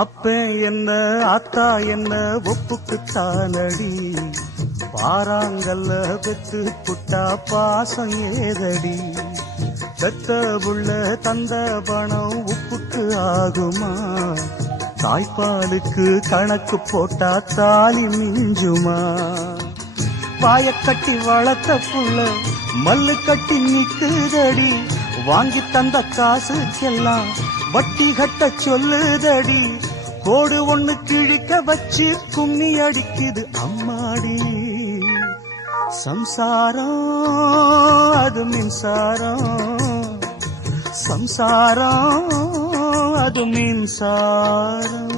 அப்ப என்ன அத்தா என்ன ஒப்புக்குத்தானடி, பாராங்கல்ல பெத்து புட்டா பாசம் ஏதடி, பெத்த புள்ள தந்த பணம் உப்புக்கு ஆகுமா, தாய்ப்பாலுக்கு கணக்கு போட்டா தாலி மிஞ்சுமா, வாயக்கட்டி வளர்த்த புள்ள மல்லு கட்டி நிக்குதடி, வாங்கி தந்த காசுக்கெல்லாம் வட்டி கட்ட சொல்லுதடி, கோடு ஒண்ணு கிழிக்க வச்சு கும்மி அடிக்குது அம்மாடி, சம்சாரம் அது மின்சாரம், சம்சாரம் அது மின்சாரம்.